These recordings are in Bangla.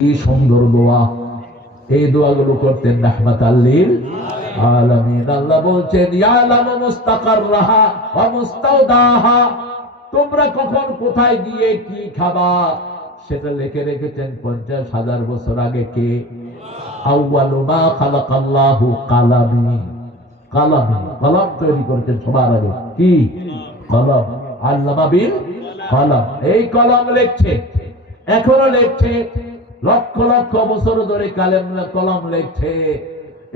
কি সুন্দর দোয়া, এই দোয়াগুলো করতেন রাহমাতাল লিল আলামিন। আল্লাহ বলছেন ইয়ালামু মুস্তাকাররাহা ওয়া মুস্তাওদাহা, তোমরা কখন কোথায় গিয়ে কি খাবা সেটা লিখে রেখেছেন 50,000 বছর আগে। কে? আউয়ালু মা খালাকাল্লাহু কালামি, কলম তৈরি করেছেন সবার আগে। কি? কলম। আল্লামা বিল কলম। এই কলম লিখছে, এখনো লিখছে, লক্ষ লক্ষ বছর ধরে কলম লিখছে।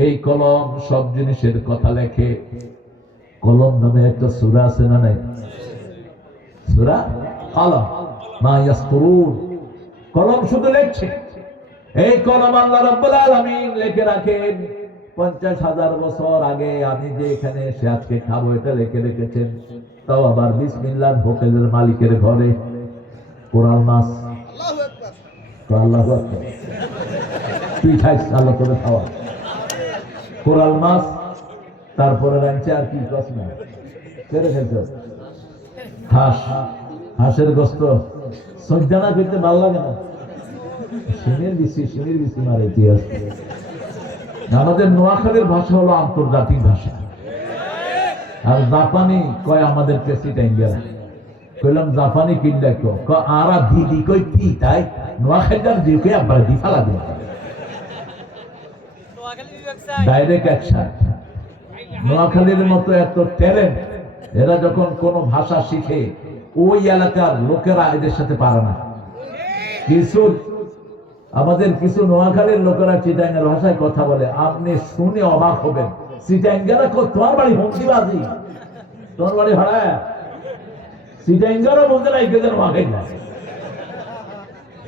এই কলম সব জিনিসের কথা লেখে। কলম নামে একটা সূরা আছে না নাই? সূরা কলম, মা ইয়াসতুরুন। কলম শুধু লিখছে। এই কলম আল্লাহ রাব্বুল আলামিন লিখে রাখেন 50,000 বছর আগে। আমি যে এখানে এসে আজকে খাবো এটা লিখে রেখেছেন। তাও আবার বিসমিল্লাহ হোটেলের মালিকের ঘরে। কোরআন মাস, আল্লাহু আকবার, তুই খাইস, আল্লাহ করে খাওয়া। কোরাল মাছ, তারপরে রাখছে আর কি কস না কেড়ে খেলতে। হাঁস, হাঁসের গোস্ত সজ্জানা করতে ভালো লাগে না। শিমের বিসি মারে ইতিহাস। আমাদের নোয়াখালীর ভাষা হলো আন্তর্জাতিক ভাষা। আর জাপানি কয় আমাদের প্রেসিডেন্ট। কইলাম জাপানি কিনলে আরা দিদি কই কি তাই নোয়াখালীর দিকে আবার দি ফালা দিই ডাইরেক্ট অ্যাকশন। নোয়াখালীর মতো এত ট্যালেন্ট, এরা যখন কোন ভাষা শিখে ওই এলাকার লোকেরা এদের সাথে পারে না। কিছু আমাদের কিছু নোয়াখালীর লোকেরা চিটাঙ্গের ভাষায় কথা বলে, আপনি শুনে অবাক হবেন। চিটাঙ্গেরা তোমার বাড়ি হংসিবাজি, তোমার বাড়ি ভাড়া চিটাঙ্গেরা বলতে নাই কেদের মাখাই না।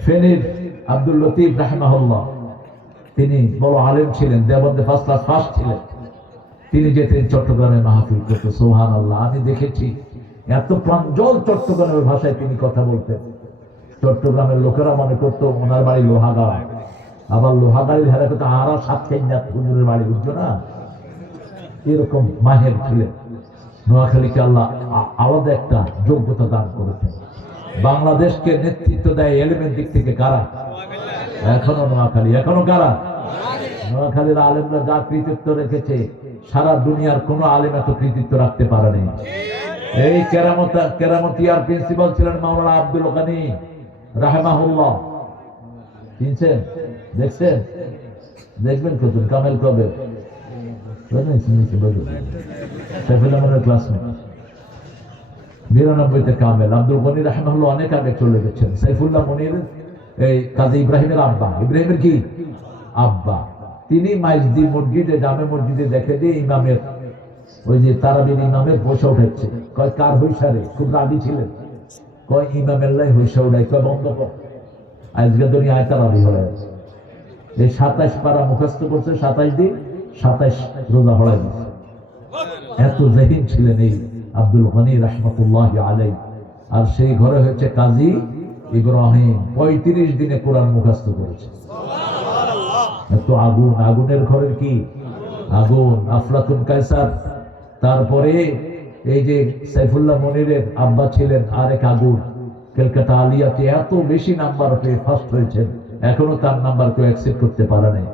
ফেনীর আব্দুল লতিফ রাহমাহুল্লাহ, তিনি বড় আলেম ছিলেন, দেওবন্দে ফার্স্ট ছিলেন। তিনি যেতেন চট্টগ্রামে মাহফিল করতে। সুবহানাল্লাহ, আমি দেখেছি এত প্রাঞ্জল চট্টগ্রামের ভাষায় তিনি কথা বলতেন। চট্টগ্রামের লোকেরা মনে করতো ওনার বাড়ি লোহাগাড়া। আবার লোহাগাড়ির হেরা করতো আরা সাতখাইনাথ হুজুরের বাড়ি, বুঝছো না? এরকম মাহের ছিলেন। নোয়াখালীকে আল্লাহ আলাদা একটা যোগ্যতা দান করেছেন। বাংলাদেশকে নেতৃত্ব দেয় এলিমের দিক থেকে কারা? এখনো নোয়াখালী। এখনো কারা? নোয়াখালীর আলেমরা যা কৃতিত্ব রেখেছে সারা দুনিয়ার কোন আলেম এত কৃতিত্ব রাখতে পারেনি। এই কেরামতিয়ার প্রিন্সিপাল ছিলেন মাওলানা আব্দুল গনি রাহমাহুল্লাহ। চিনছেন? দেখছেন? দেখবেন কত কামেল কবে ক্লাসমেট 92-তে কামেল। আব্দুল গনি রাহমাহুল্লাহ অনেক আগে চলে গেছেন। সাইফুল্লাহ মনির এই কাজী ইব্রাহিমের আব্বা, ইব্রাহিমের কি আব্বা, তিনি মাইজদি মসজিদে, জামে মসজিদে দেখে দিয়ে ইমামের ওই যে তারাবির ইমামের পয়সা উঠাচ্ছে। কয় কার হইসারে? খুব রাজি ছিলেন। কয় ইমামের লাই হইসা উঠাই। কয় বন্ধ কর, আজকে দুনিয়া আয় তারাবি হয়ে আছে। এই 27 পারা মুখস্থ করছে, 27 দিন 27 রোজা হড়াই দিচ্ছে। এত জহিন ছিলেন এই আব্দুল গনি রাহমাতুল্লাহি আলাইহি। আর সেই ঘরে হচ্ছে কাজী ইব্রাহিম, 35 দিনে কোরআন মুখস্থ করেছে। এত আগুন, আগুনের ঘরের কি আগুন। আফলাতুন কায়সার, তারপরে এই যে সাইফুল্লাহ মনিরের আব্বা ছিলেন আরেক আগুন, কলকাতা আলিয়াতে এত বেশি নাম্বার পেয়ে ফার্স্ট হয়েছেন। এখনো তার নাম্বার কেউ অ্যাকসেপ্ট করতে পারে নাই।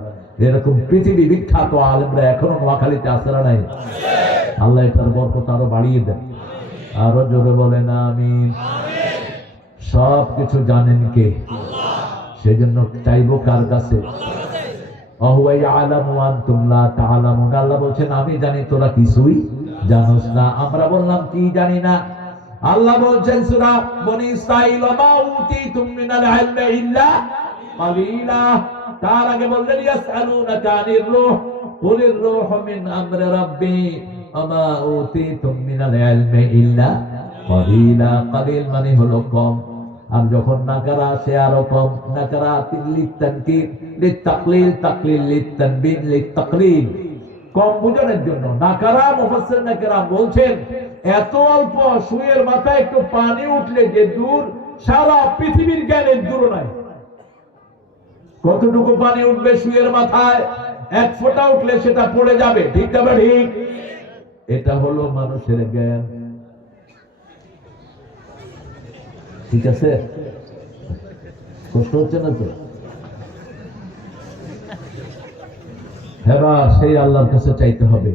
এরকম পৃথিবী বিখ্যাত আলেমরা এখনো নোয়াখালীতে আসে না নাই? আল্লাহ এটার বরকত আরো বাড়িয়ে দেন। আরো জোরে বলেন আমিন। সব কিছু জানেন কে? সেজন্য চাইবো কার কাছে? আল্লাহ বলছেন আমি জানি তোরা কিছুই জানোস না। আমরা বললাম কি জানি না। আল্লাহ বলছেন সূরা বনী ইসরাঈল, মা উতীতুম মিনাল ইলমি ইল্লা কালিলা। তার আগে বললেন ইয়াসআলুনাকা আনির রূহ কুলির রূহু মিন আমরি রাব্বি ওয়া মা উতীতুম মিনাল ইলমি ইল্লা কালিলা। কালিল মানে হলো কম। আর যখন নাকারা আসে আরো কম। নাকারা লিতানকির, লিতাকলিল, তাকলিল, লিতানবিন, লিতাকলিল, কম বোঝানোর জন্য। নাকারা মুফাসসির নাকারা বলছেন এত অল্প, সুয়ের মাথায় একটু পানি উঠলে যে দূর, সারা পৃথিবীর জ্ঞানের দূর নাই। কতটুকু পানি উঠবে সুয়ের মাথায়? 1 ফোঁটা উঠলে সেটা পড়ে যাবে। ঠিক না ঠিক? এটা হলো মানুষের জ্ঞান। ঠিক আছে? কষ্ট হচ্ছে না তো? এবার সেই আল্লাহর কাছে চাইতে হবে।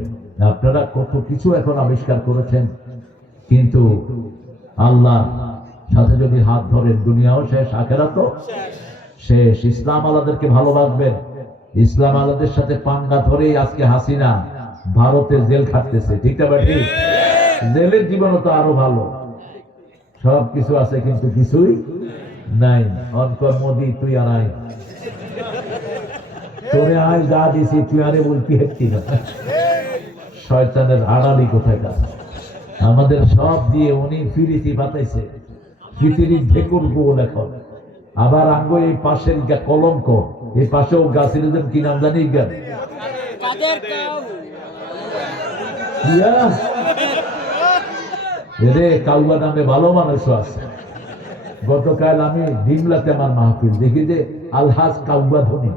আপনারা কত কিছু এখন আবিষ্কার করেছেন, কিন্তু আল্লাহ সাথে যদি হাত ধরেন দুনিয়াও শেষ, আখিরাতও শেষ। ইসলাম আলাদেরকে ভালোবাসবেন। ইসলাম আলাদের সাথে পাঙ্গা ধরেই আজকে হাসিনা ভারতে জেল খাটতেছে, ঠিক না ঠিক? জেলের জীবনও তো আরো ভালো, সব কিছু আছে কিন্তু কিছুই নাই। অনকর মোদি তুই আর আয়, তোরে আয় যা দিছি তুই আরে বলতি হেঁটতি না। শয়তানের আড়ালি কোথায় কাজ। আমাদের সব দিয়ে উনি ফিরিতি পাতাইছে, পৃথিবীর ঢেকুর গোল এখন। আবার আঙ্গ এই পাশের কলঙ্ক, এই পাশেও গাছের কি নাম জানি গান এরে কাউয়া নামে ভালো মানুষও আছে। গতকাল আমি ডিমলাতে আমার মাহফিল দেখি যে আলহাজ কাউয়া ধনী।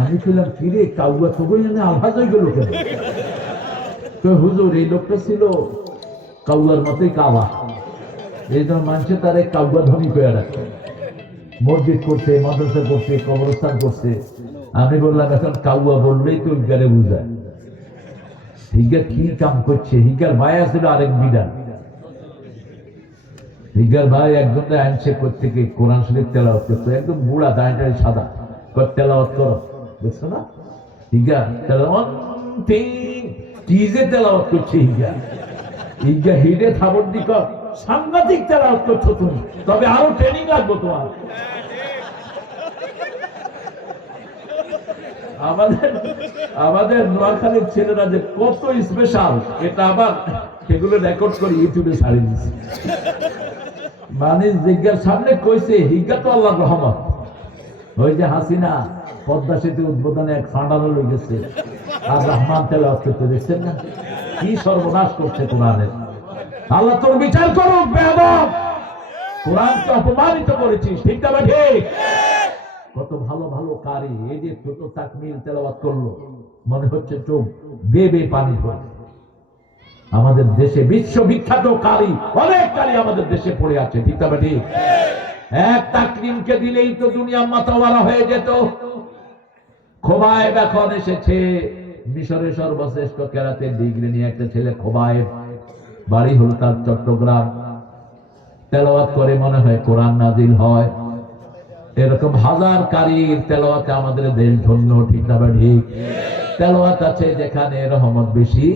আমি ছিলাম ফিরে কাউয়া তবু জানে আলহাজ হয়ে গেল কেন? হুজুর এই লোকটা ছিল কাউয়ার মতোই কাবা, এই জন্য মানুষের তারা কাউয়া ধনী করে রাখে। মসজিদ করছে, মাদ্রাসা করছে, কবরস্থান করছে। আমি বললাম এখন কাউয়া বললেই তো গাড়ে বুঝায় হিগার কি কাম করছে। হিগার ভাই আসলে আরেক বিধান। হিগার ভাই একজন আনছে প্রত্যেকে কোরআন শরীফ তেলাওয়াত করতো, একদম বুড়া দাঁড়িয়ে সাদা তেলাওয়াত করো, বুঝছো না? হিগার তেলাওয়াত কি যে তেলাওয়াত করছে হিগার। হিগা হিডে থাবর দিক সাংঘাতিক তেলাওয়াত করছো তুমি, তবে আরো ট্রেনিং লাগবো তোমার। আমাদের নোয়াখালীর ছেলেরা যে কত স্পেশাল, এটা আবার সেগুলো রেকর্ড করে ইউটিউবে ছাড়িয়ে দিচ্ছে। মানে জিজ্ঞার সামনে কইছে হিগা তো আল্লাহর রহমত। ওই যে হাসিনা পদ্মা সেতু উদ্বোধনে এক ফান্ডারও লই গেছে, আর রহমান তেলাওয়াত করতে দেখছেন না? কি সর্বনাশ করছে কোরআনের। আল্লাহ তোর বিচার করুক বেয়াদব, কোরআনকে অপমানিত করেছিস, ঠিক না ঠিক? কত ভালো ভালো কারি, এই যে ছোট তাকমিল তেলাওয়াত করলো, মনে হচ্ছে চোখ বেবে পানি পড়ে। আমাদের দেশে বিশ্ববিখ্যাত কারি, অনেক কারি আমাদের দেশে পড়ে আছে, ঠিক না ঠিক? এক তাকরিমকে দিলেই তো দুনিয়া মাতাওয়ারা হয়ে যেত। খোবায়েব এখন এসেছে, মিশরের সর্বশ্রেষ্ঠ কেরাতের ডিগ্রি নিয়ে একটা ছেলে খোবায়েব, বাড়ি হল তার চট্টগ্রাম। তেলাওয়াত করে মনে হয় কোরআন নাজিল হয়। এরকম হাজার কারীর তেলাওয়াতে আমাদের দেশ ধন্য, ঠিক না ঠিক? তেলাওয়াত আছে যেখানে রহমত বেশি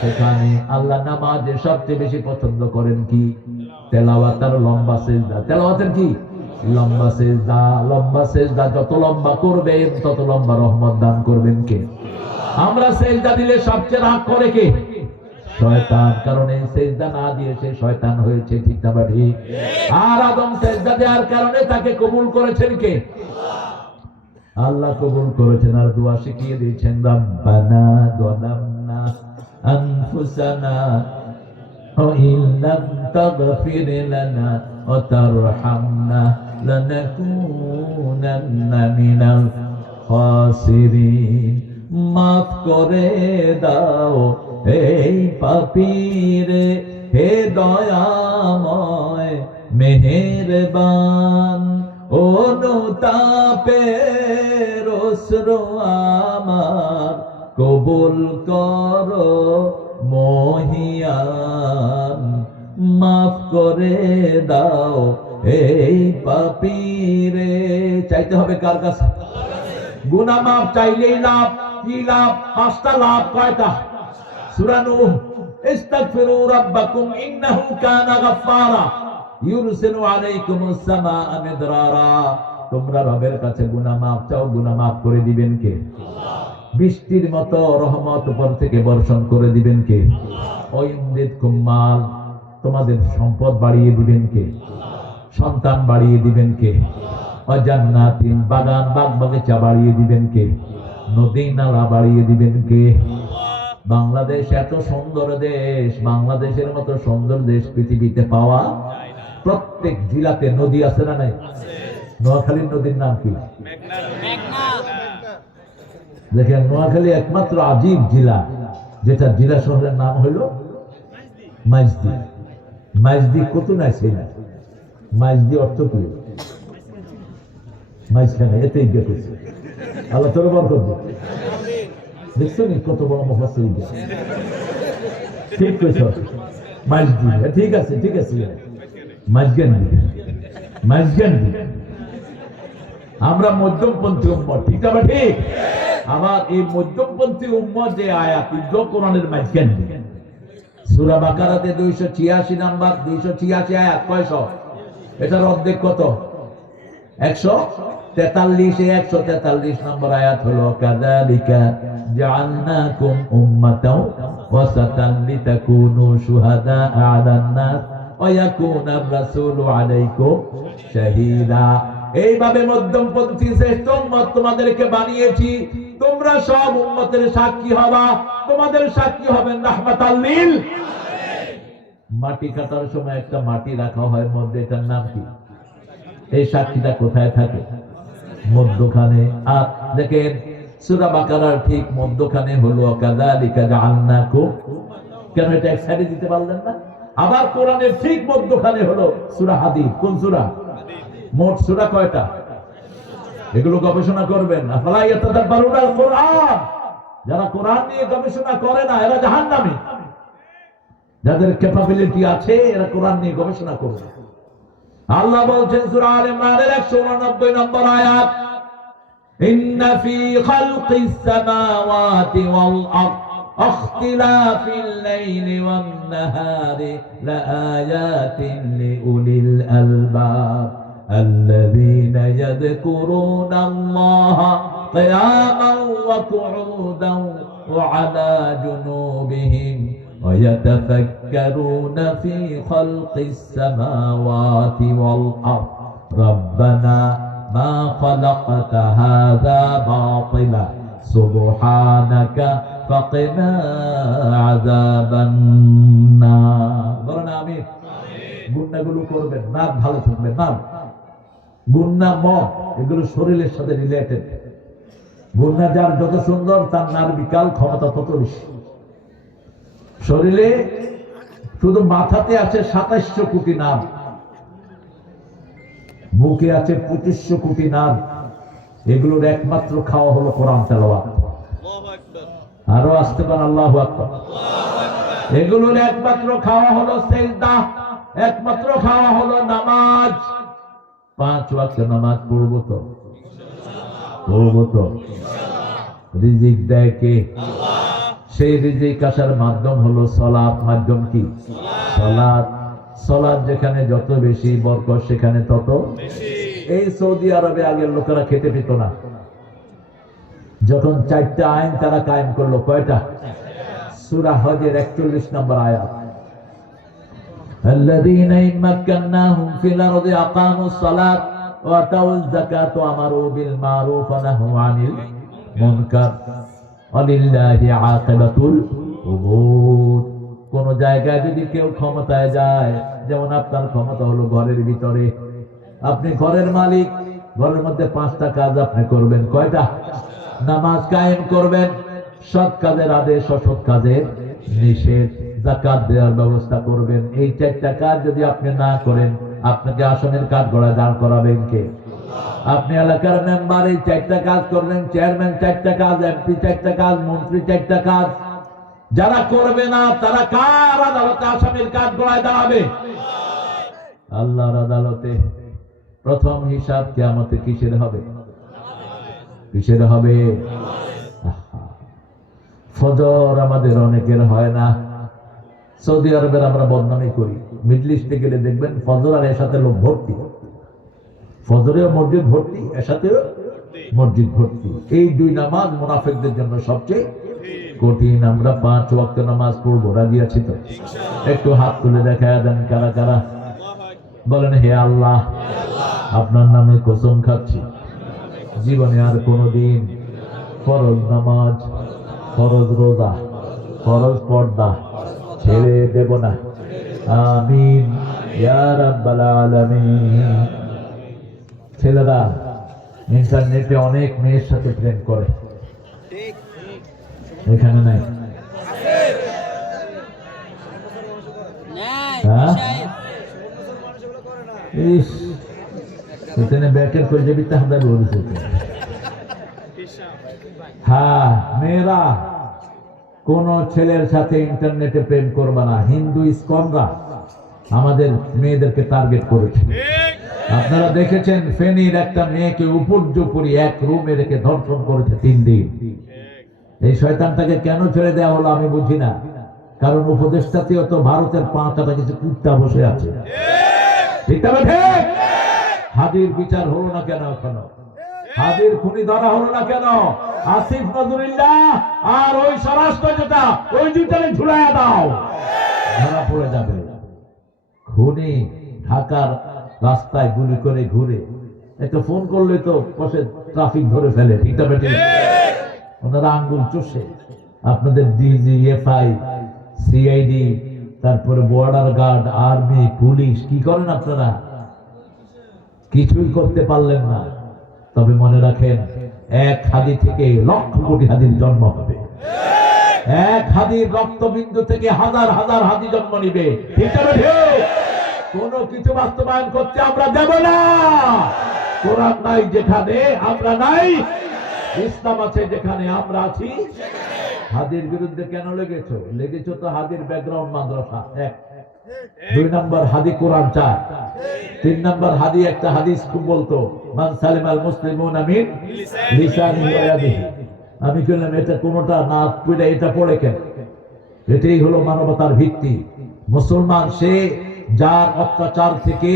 সেখানে। আল্লাহ নামাজে সবচেয়ে বেশি পছন্দ করেন কি? তেলাওয়াত আর লম্বা সিজদা। তেলাওয়াতের কি? লম্বা সিজদা। লম্বা সিজদা যত লম্বা করবেন তত লম্বা রহমত দান করবেন কে? আমরা সিজদা দিলে সবচেয়ে রাগ করে কে? শয়তান। কারণ এই সিজদা না দিয়ে সে শয়তান হয়েছে, ঠিক না ঠিক? আর আদম সিজদা দেওয়ার কারণে তাকে কবুল করেছেন কে? আল্লাহ কবুল করেছেন। আর দোয়া শিখিয়ে দিয়েছেন, রব্বানা যালামনা আনফুসানা ওয়া ইন লাম তাগফির লানা ওয়া তারহামনা লানাকুনান্না মিনাল খাসিরিন। মাফ করে দাও এই পাপীরে, হে দয়াময় মেহেরবান। অনুতাপের অশ্রু আমার কবুল করো মহিয়ান। মাফ করে দাও এই পাপীরে। চাইতে হবে কার কাছে? গুনাহ মাফ চাইলেই লাভ। কি লাভ? 5টা লাভ। কয়টা? সূরা নূহ, ইস্তাগফিরু রাব্বাকুম ইন্নাহু কানা গাফফারা ইউরসিলু আলাইকুমুস সামাআ মিদরারা। তোমরা রবের কাছে গুনাহ মাফ চাও, গুনাহ মাফ করে দিবেন কে? বৃষ্টির মতো রহমত উপর থেকে বর্ষণ করে দিবেন কে? ওয়াইমদিদকুম মাল, তোমাদের সম্পদ বাড়িয়ে দিবেন কে? সন্তান বাড়িয়ে দিবেন কে? ওয়া জান্নাতিন, বাগান বাগ বাগিচা বাড়িয়ে দিবেন কে? নদী নালা বাড়িয়ে দিবেন কে? বাংলাদেশ এত সুন্দর দেশ, বাংলাদেশের মতো সুন্দর দেশ পৃথিবীতে পাওয়া। প্রত্যেক জেলাতে নদী আছে না নাই? নোয়াখালীর নদীর নাম কি? দেখেন, নোয়াখালী একমাত্র আজীব জেলা যেটা জেলা শহরের নাম হইল মাইজদি। মাইজদি কত নাই সেই না? মাইজদি অর্থ কি? মাইজখানে, এতেই গেছে। আল্লাহ তোর বরকত দিক। দেখছো নি কত বড় মুফাসসির, ঠিক কইছ, মাইজদি, ঠিক আছে ঠিক আছে, মাইজগান আমরা মধ্যমপন্থী উম্মত, ঠিক না ঠিক? আবার এই মধ্যমপন্থী উম্মত যে আয়াত কোরআনের মাইজগান, সূরা বাকারাতে 286 নাম্বার, 286 আয়াত, কয়শো? এটার অর্ধেক কত? 143, 143 নম্বর আয়াত হলো কাযালিকা জাআলনাকুম উম্মাতাও ওয়াসাতান লিতাকুনু শুহাদা আলান নাস ওয়া ইয়াকুনার রাসূলু আলাইকুম শাহীদা। এইভাবে মধ্যমপন্থী শ্রেষ্ঠ উম্মত তোমাদেরকে বানিয়েছি, তোমরা সব উম্মতের সাক্ষী হবা। তোমাদের সাক্ষী হবেন রাহমাতাল লিল আলামিন। মাটি কাটার সময় একটা মাটি রাখা হয় মধ্যে, এটার নাম কি? এই সাক্ষীটা কোথায় থাকে? মধ্যখানে। আর দেখেন সূরা বাকারার ঠিক মধ্যখানে হলো কাযালিকা জাআলনাকুম, কেন এটা এক সাইডে দিতে পারলেন না? আবার কোরআনের ঠিক মধ্যখানে হলো সূরা হাদীদ। কোন সূরা? মোট সূরা কয়টা? এগুলো গবেষণা করবেন। আফালা ইয়াতাদাব্বারুনাল কোরআন, যারা কোরআন নিয়ে গবেষণা করে না এরা জাহান্নামী। যাদের ক্যাপাবিলিটি আছে এরা কোরআন নিয়ে গবেষণা করবে। আল্লাহ বলছেন সূরা আলে ইমরানের 189 নম্বর আয়াত, ইন্না ফি খালকিস সামাওয়াতি ওয়াল আরদ ইখতিলাফিল লাইলি ওয়ান নাহারি লাআয়াতিন লিউলিল আলবাব আল্লাযীনা ইয়াযকুরুনাল্লাহা কিয়ামান ওয়া কুউদান ওয়া আলা জুনুবিহিম ويتفكرون في خلق السماوات والأرض ربنا ما خلقت هذا باطلا سبحانك فقنا عذاب النار। বলেন আমিন। গুনাহগুলো করবেন না, ভালো থাকবেন না। গুনাহ মত এগুলো শরীরের সাথে রিলেটেড। গুনাহ যার যত সুন্দর তার নার্ভিকাল ক্ষমতা তত বেশি। শরীরে শুধু মাথাতে আছে 2700 কোটি নার্ভ, বুকে আছে 2500 কোটি নার্ভ। এগুলোর একমাত্র খাওয়া হলো কোরআন তেলাওয়াত। আরো আসতে পারেন আল্লাহু আকবার। এগুলোর একমাত্র খাওয়া হলো সিজদা, একমাত্র খাওয়া হলো নামাজ। 5 ওয়াক্ত নামাজ পড়বো তো? পড়বো তো? রিজিক দেয় কে? আল্লাহ। সেই রিজিক আসার মাধ্যম হলো সালাত। মাধ্যম কি? সালাত। সালাত যেখানে যত বেশি বরকত সেখানে তত বেশি। এই সৌদি আরবে আগের লোকেরা খেতে পেত না, যখন 4টা আইন তারা কায়েম করলো। কয়টা? সূরা হজের 41 নম্বর আয়াত, আল্লাযীনা ইম্মাক্কান্নাহুম ফিল আরদি আকামুস সালাত ওয়া আতাউয যাকাত ওয়া আমারু বিল মারুফ ওয়া নাহু আনিল মুনকার ওয়ালিল্লাহি আকিবাতুল উমুর। কোন জায়গায় যদি কেউ ক্ষমতায় যায়, যেমন আপনার ক্ষমতা হলো ঘরের ভিতরে, আপনি ঘরের মালিক, ঘরের মধ্যে 5টা কাজ আপনি করবেন। কয়টা? নামাজ কায়েম করবেন, সৎ কাজের আদেশ, অসৎ কাজের নিষেধ, যাকাত দেওয়ার ব্যবস্থা করবেন। এই 4টা কাজ যদি আপনি না করেন, আপনাকে আসনের কাঠ গড়ায় দাঁড় করাবেন কে? আপনি এলাকার মেম্বার এই 4টা কাজ করবেন, চেয়ারম্যান 4টা কাজ, এমপি 4টা কাজ, মন্ত্রী 4টা কাজ। যারা করবে না তারা কার আদালতে আসামির কাঠ গড়ায় দাঁড়াবে? আল্লাহর আদালতে। প্রথম হিসাব কিয়ামতে কিসের হবে? কিসের হবে? ফজর আমাদের অনেকের হয় না। সৌদি আরবের আমরা বদনামি করি, মিডল ইস্টে গেলে দেখবেন ফজর আর এর সাথে লোক ভর্তি। ফজরেও মসজিদ ভর্তি, এর সাথেও মসজিদ ভর্তি। এই 2 নামাজ মুনাফিকদের জন্য সবচেয়ে কঠিন। আমরা 5 ওয়াক্ত নামাজ পড়বো, রাজি আছি তো? একটু হাত তুলে দেখায় দেন কারা কারা। বলেন, হে আল্লাহ, আপনার নামে কসম খাচ্ছি, জীবনে আর কোনদিন ফরজ নামাজ, ফরজ রোজা, ফরজ পর্দা ছেড়ে দেব না। আমিন ইয়া রাব্বাল আলামিন। ছেলেরা ইন্টারনেটে অনেক মেয়ের সাথে প্রেম করে, এখানে নাই? ব্যাকের করে যাবি তাহলে বলেছে হ্যাঁ, মেয়েরা কোন ছেলের সাথে ইন্টারনেটে প্রেম করবে না। হিন্দু ইসকনরা আমাদের মেয়েদেরকে টার্গেট করেছে। আপনারা দেখেছেন ফেনীর একটা মেয়েকে উপর্যুপরি এক রুমে রেখে ধর্ষণ করেছে 3 দিন। এই শয়তানটাকে কেন ছেড়ে দেওয়া হলো আমি বুঝি না। কারণ উপদেষ্টাতেও তো ভারতের 5টা কিছু কুত্তা বসে আছে। ঠিক তবে ঠিক হাদির বিচার হলো না কেন? এখনো হাদির খুনি ধরা হলো না কেন? আসিফ নজরুল্লাহ আর ওই স্বরাষ্ট্র যেটা ওই দুইটাকে ঝুলাইয়া দাও, ধরা পড়ে যাবে। খুনি ঢাকার রাস্তায় গুলি করে ঘুরে, একটা ফোন করলে তো পাশে ট্রাফিক ধরে ফেলে। ঠিক তবে ঠিক ওনারা আঙ্গুল চষে আপনাদের ডিজি, এফআই, সিআইডি, তারপরে বর্ডার গার্ড, আর্মি, পুলিশ কি করেন আপনারা? কিছুই করতে পারলেন না। তবে মনে রাখেন, এক হাদি থেকে লক্ষ কোটি হাদির জন্ম হবে। এক হাদির রক্তবিন্দু থেকে হাজার হাজার হাদি জন্ম নিবে। ঠিক আছে? কোন কিছু বাস্তবায়ন করতে আমরা দেব না। কোরআন নাই যেখানে আমরা নাই, ইসলাম আছে যেখানে আমরা আছি। হাদির বিরুদ্ধে কেন লেগেছো তো হাদির ব্যাকগ্রাউন্ড মাদ্রাসা 1, 2 নম্বর হাদি কোরআন 4, 3 নম্বর হাদি একটা হাদিস খুব বলতো, মান সালিমাল মুসলিমুনা মিন লিসানিহি ওয়া ইয়াদিহি। আমি বললাম এটা কোনটা না পড়ে এটা পড়ে কেন? এটাই হলো মানবতার ভিত্তি। মুসলমান সে যার অত্যাচার থেকে,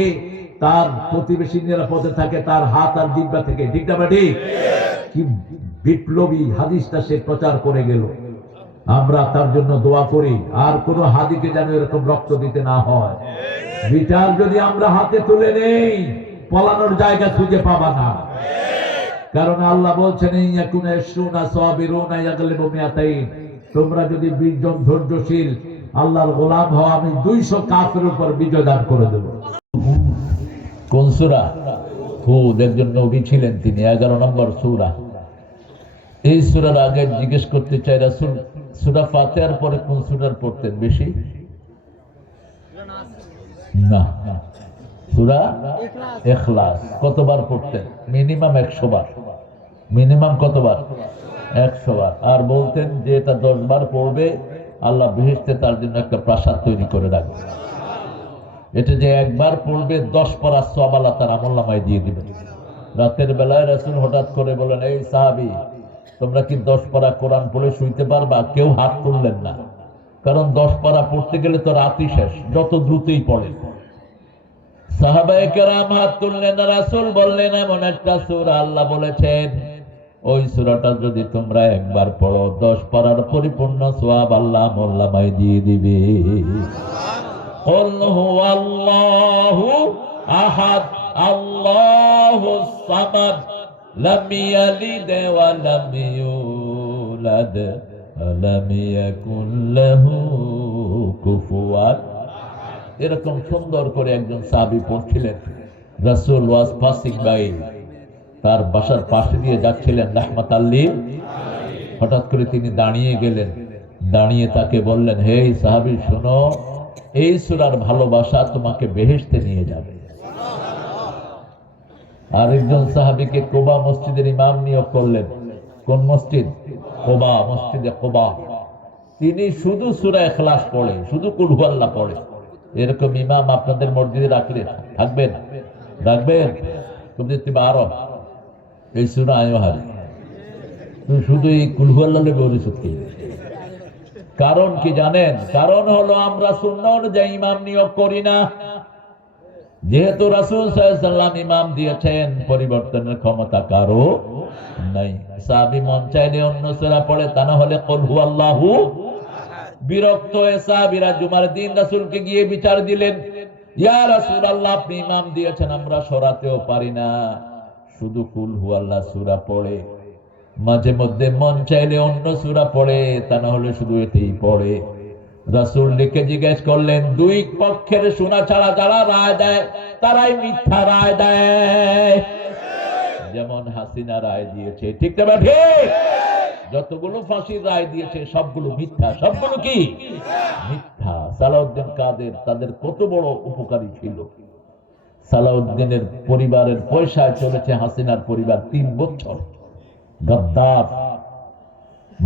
তার প্রতিবেশী নিরাপদে থাকে, তার হাত আর জিহ্বা থেকে। ঠিক না ঠিক? কি বিপ্লবী হাদিসটা সে প্রচার করে গেল। আমরা তার জন্য দোয়া করি, আর কোন হাদিকে যেন এরকম রক্ত দিতে না হয়। বিচার যদি আমরা হাতে তুলে নেই, পলানোর জায়গা খুঁজে পাবা না। কারণ আল্লাহ বলছেন, তোমরা যদি 20 জন ধৈর্যশীল আল্লাহর গোলাম হও, আমি 200 কাফের উপর বিজয় দান করে দেব। কোন সূরা? হুদ, একজন নবী ছিলেন তিনি, 11 নম্বর সূরা। এই সূরার আগে জিজ্ঞেস করতে চাই, রাসূল সূরা ফাতিহার পরে কোন সূরার পড়তেন বেশি? না, সূরা ইখলাস। কতবার পড়তেন? মিনিমাম 100 বার। মিনিমাম কতবার? 100 বার। আর বলতেন যে এটা 10 বার পড়বে, আল্লাহ বেহেশতে তার জন্য একটা প্রাসাদ তৈরি করে রাখবে। এটা যে একবার পড়বে 10 পারা সওয়াব আল্লাহ তার আমলনামায় দিয়ে দিবেন। রাতের বেলায় রাসূল হঠাৎ করে বলেন, এই সাহাবী, তোমরা কি 10 পারা কোরআন পড়ে শুইতে পারবা? কেউ হাত তুললেন না, কারণ 10 পারা পড়তে গেলে তো রাতই শেষ, যত দ্রুতই পড়ে। সাহাবায়ে কেরাম হাত তুললেন না। রাসূল বললেন, এমন একটা সূরা আল্লাহ বলেছেন, ওই সূরাটা যদি তোমরা একবার পড়ো, 10 পারার পরিপূর্ণ সওয়াব আল্লাহ আমলনামায় দিয়ে দিবে। কুল হুয়াল্লাহু আহাদ আল্লাহুস সামাদ লাম ইয়ালিদ ওয়া লাম ইউলাদ ওয়া লাম ইয়াকুল লাহু কুফুয়ান। এরকম সুন্দর করে একজন সাহাবী পড়ছিলেন। রাসূল ওয়াজ পাসিং বাই, তার বাসার পাশে দিয়ে যাচ্ছিলেন রাহমাতাল লিল। হঠাৎ করে তিনি দাঁড়িয়ে গেলেন। দাঁড়িয়ে তাকে বললেন, হে সাহাবী শোনো, এই সূরার ভালোবাসা তোমাকে বেহেশতে নিয়ে যাবে। আরেকজন সাহাবীকে কুবা মসজিদের ইমাম নিয়োগ করলেন। কোন মসজিদ? কুবা, মসজিদে কুবা। তিনি শুধু সূরা ইখলাস পড়ে, শুধু কুল হুয়াল্লাহ পড়ে। এরকম ইমাম আপনাদের মসজিদে রাখলে থাকবেন? রাখবেন? তুমি বারো এই সূরা আয়াত, তুমি শুধু এই কুল হুয়াল্লাহ বলিস কি? কারণ কি জানেন? কারণ হলো আমরা সুন্নাহ অনুযায়ী ইমাম নিয়োগ করি না। যেহেতু রাসূল সাল্লাল্লাহু আলাইহি ওয়াসাল্লাম ইমাম দিয়েছেন, পরিবর্তনের ক্ষমতা কারো নাই। সাহাবী মন চাইলে অন্য সূরা পড়ে, তা না হলে কুল হুয়াল্লাহু। বিরক্ত হয়ে সাহাবীরা জুমার দিন রাসূলকে গিয়ে বিচার দিলেন, ইয়া রাসূলুল্লাহ, আপনি ইমাম দিয়েছেন, আমরা সরাতেও পারি না, শুধু কুল হুয়াল্লাহ সূরা পড়ে। মাঝে মধ্যে মন চাইলে অন্য সূরা পড়ে, তা না হলে শুধু এটাই পড়ে। রাসূল লিখে জিজ্ঞেস করলেন, দুই পক্ষের শোনা ছাড়া যারা রায় দেয় তারাই মিথ্যা রায় দেয়। যেমন হাসিনা রায় দিয়েছে, ঠিক না ঠিক? যতগুলো ফাঁসির রায় দিয়েছে সবগুলো মিথ্যা। সবগুলো কি মিথ্যা? সালাউদ্দিন কাদের তাদের কত বড় উপকারী ছিল। সালাউদ্দিনের পরিবারের পয়সায় চলেছে হাসিনার পরিবার 3 বছর। গদ্দার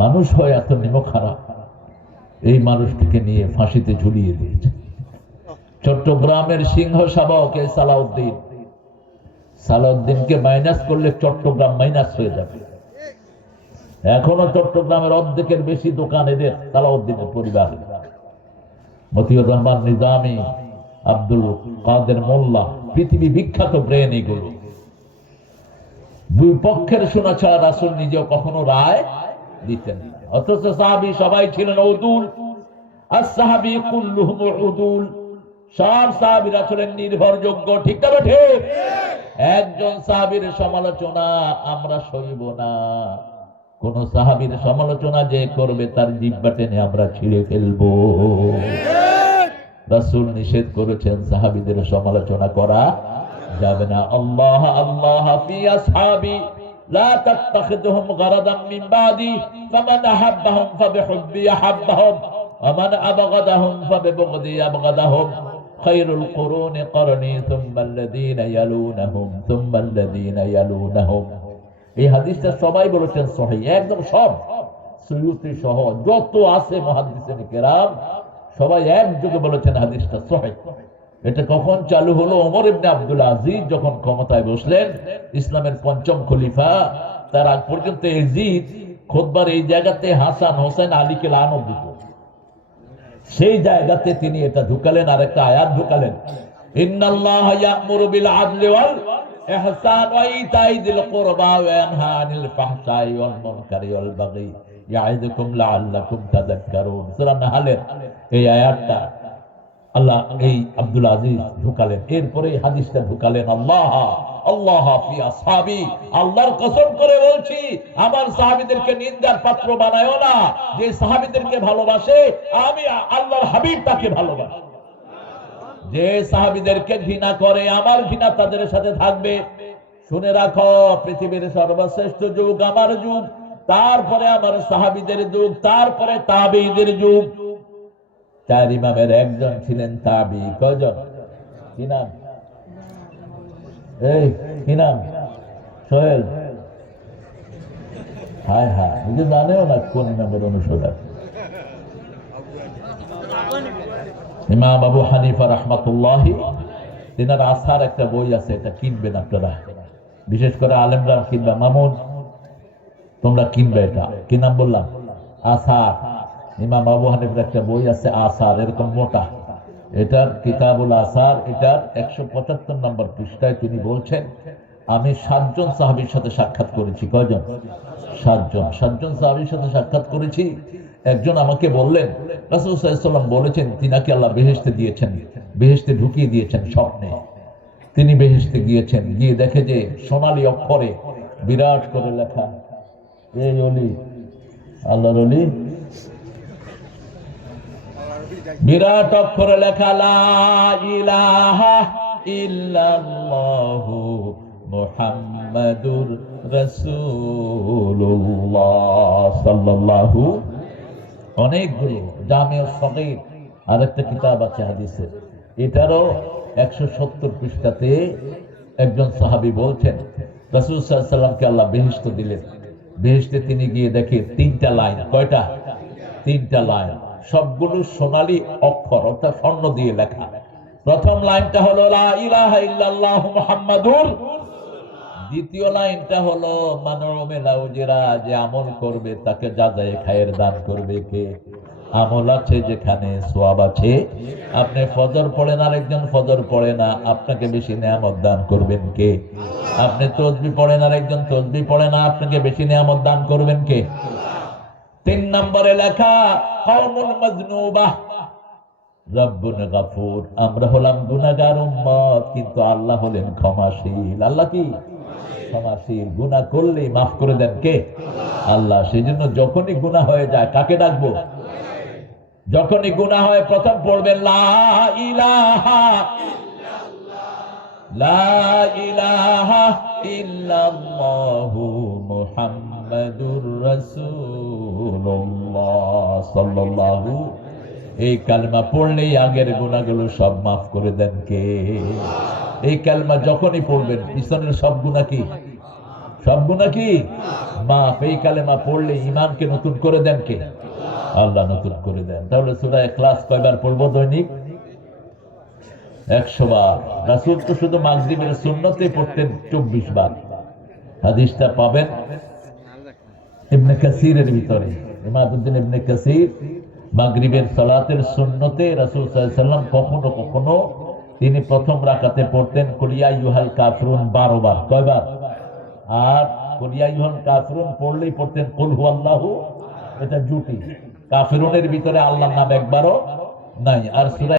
মানুষ হয় এত নিমক খারাপ, এই মানুষটিকে নিয়ে ফাঁসিতে ঝুলিয়ে দিয়েছে। চট্টগ্রামের সিংহ শাবক এই সালাউদ্দিনকে মাইনাস করলে চট্টগ্রাম মাইনাস হয়ে যাবে। এখনো চট্টগ্রামের অর্ধেকের বেশি দোকান এদের সালাউদ্দিনের পরিবার। মতিউর রহমান নিজামী, আব্দুল কাদের মোল্লা, পৃথিবী বিখ্যাত ব্রেন এগুলো। দুই পক্ষের শোনা ছাড়া রাসূল নিজেও কখনো রায় দিতেন। অথচ সাহাবী সবাই ছিলেন উদুল। as-সাহাবী কুল্লুহুম উদুল, সব সাহাবীরা ছিলেন নির্ভরযোগ্য। ঠিক না বেঠে? একজন সাহাবীর সমালোচনা আমরা সইব না। কোন সাহাবীর সমালোচনা যে করবে তার জিহ্বা টেনে আমরা ছিঁড়ে ফেলবো। রাসূল নিষেধ করেছেন সাহাবীদের সমালোচনা করা যাবে না। আল্লাহ আল্লাহ ফি আসহাবি লা তাত্তাখিযুহুম গারাদাম মিন বাদি ফামান আহাব্বাহুম ফাবিহুব্বি আহাব্বাহুম ওয়া মান আবগাদাহুম ফাবিবুগদি আবগাদাহুম খায়রুল কুরুনি করনি সুম্মা আল্লাযীনা ইয়ালুনাহুম সুম্মা আল্লাযীনা ইয়ালুনাহুম। এই হাদিসটা সবাই বলেছেন সহিহ, একদম সব সুয়ুতি সহ যত আছে মুহাদ্দিসিন কেরাম সবাই একযোগে বলেছেন হাদিসটা সহিহ। এটা কখন চালু হলো? ওমর ইবনে আব্দুল আজিজ যখন ক্ষমতায় বসলেন, ইসলামের পঞ্চম খলিফা, তার আগ পর্যন্ত ইয়াজিদ খুতবার এই জায়গাতে হাসান হোসেন আলীকে লানত দিত। সেই জায়গাতে তিনি এটা ঢুকালেন, আর একটা আয়াত ঢুকালেন, ইন্নাল্লাহা ইয়া'মুরু বিল আদলি ওয়াল ইহসান ওয়া ইতাই যিল কুরবা ওয়া ইয়ানহা আনিল ফাহশাই ওয়াল মুনকারি ওয়াল বাগি ইয়া'iদুকুম লাআল্লাকুম তাযাক্কারুন। সূরা নাহলের এই আয়াতটা আল্লাহ এই আব্দুল আজিজ ঢুকালেন। এরপরে হাদিসটা ঢুকালেন, আল্লাহ আল্লাহ ফি আসহাবি, আল্লাহর কসম করে বলছি আমার সাহাবীদেরকে নিন্দার পাত্র বানায়ও না। যে সাহাবীদেরকে ভালোবাসে আমি আল্লাহর হাবিব তাকে ভালোবাসি। যে সাহাবীদেরকে ঘৃণা করে আমার ঘৃণা তাদের সাথে থাকবে। শুনে রাখো, পৃথিবীর সর্বশ্রেষ্ঠ যুগ আমার যুগ, তারপরে আমার সাহাবীদের যুগ, তারপরে তাবেঈদের যুগ। চার ইমামের একজন ছিলেন তাবি। কয়জন? কি নাম? এই কি নাম? সোহেল? হায় হায়, নিজে জানেও না কোন ইমামের অনুসরণ। ইমাম আবু হানিফা রাহমাতুল্লাহি, তিনার আসার একটা বই আছে, এটা কিনবেন আপনারা, বিশেষ করে আলেমরা কিনবা। মামুন তোমরা কিনবে এটা। কি নাম বললাম? আসার। ইমাম আবু হানিফার একটা বই আছে আসার, এরকম মোটা। এটার কিতাবুল আসার, এটার 175 নম্বর পৃষ্ঠায় তিনি বলছেন, আমি 7 জন সাহাবীর সাথে সাক্ষাৎ করেছি। কয়জন? 7 জন। 7 জন সাহাবীর সাথে সাক্ষাৎ করেছি। একজন আমাকে বললেন রাসূল সাল্লাল্লাহু আলাইহি ওয়াসাল্লাম বলেছেন তিনাকে আল্লাহ বেহেশতে দিয়েছেন, বেহেশতে ঢুকিয়ে দিয়েছেন স্বপ্নে। তিনি বেহেশতে গিয়েছেন, গিয়ে দেখে যে সোনালী অক্ষরে বিরাট করে লেখা, এই ওলি আল্লাহর ওলি, বিরাট অক্ষরে লেখা লা ইলাহা ইল্লাল্লাহু মুহাম্মাদুর রাসূলুল্লাহ সাল্লাল্লাহু। অনেকগুলো জামিউস সগীর আর একটা কিতাব আছে হাদিসের, এটারও 170 পৃষ্ঠাতে একজন সাহাবী বলছেন রাসূল সাল্লাল্লাহু আলাইহি ওয়াসাল্লামকে আল্লাহ বেহেশত দিলেন। বেহেশতে তিনি গিয়ে দেখে 3টা লাইন। কয়টা? 3টা লাইন, সবগুলো সোনালী অক্ষর অর্থাৎ স্বর্ণ দিয়ে লেখা। প্রথম লাইনটা হলো লা ইলাহা ইল্লাল্লাহ মুহাম্মাদুর। দ্বিতীয় লাইনটা হলো মানউমে লাউজিরা, যে আমল করবে তাকে যাজায়ে খায়ের দান করবে কে? আমল আছে যেখানে সওয়াব আছে। আপনি ফজর পড়েন আর একজন ফজর পড়ে না, আপনাকে বেশি নেয়ামত দান করবেন কে? আপনি তাসবিহ পড়েন আর একজন তাসবিহ পড়ে না, আপনাকে বেশি নেয়ামত দান করবেন কে? 3 নম্বরে লেখা কওমুল মাজনুবা রব্বুন গাফুর। আমরা হলাম গুনাহগার উম্মত, কিন্তু আল্লাহ হলেন ক্ষমাশীল। আল্লাহ কি? ক্ষমাশীল। গুনাহ করলে মাফ করে দেন কে? আল্লাহ। সেজন্য যখনই গুনাহ হয়ে যায় কাকে ডাকবো? যখনই গুনাহ হয় প্রথম পড়বেন লা ইলাহা ইল্লাল্লাহ, লা ইলাহা ইল্লাল্লাহু মুহাম্মাদুর রাসূলুল্লাহ সাল্লাল্লাহু। এই কালেমা পড়লেই আগের গুনাহগুলো সব মাফ করে দেন কে? এই কালেমা যখনই পড়বেন পিছনের সব গুনাহ কি সব গুনাহ কি মাফ। এই কালেমা পড়লে ঈমানকে নতুন করে দেন কে? আল্লাহ নতুন করে দেন। তাহলে সূরা ইখলাস কয়বার পড়বো দৈনিক? 100 বার। রাসূল তো শুধু মাগরিবের সুন্নতে পড়তেন 24 বার। হাদিসটা পাবেন ইবনে কাসিরের ভিতরে। ইমাদউদ্দিন ইবনে কাসির মাগরিবের সালাতের সুন্নতে রাসূল সাল্লাল্লাহু আলাইহি ওয়াসাল্লাম কখনো কখনো তিনি প্রথম রাকাতে পড়তেন কুল ইয়া আইয়ুহাল কাফিরুন 12 বার। কয়বার? আর কুল ইয়া আইয়ুহাল কাফিরুন পড়লেই পড়তেন কুল হুয়াল্লাহু, এটা জুটি। কাফিরুনের ভিতরে আল্লাহর নাম একবারও নাই। আর সূরা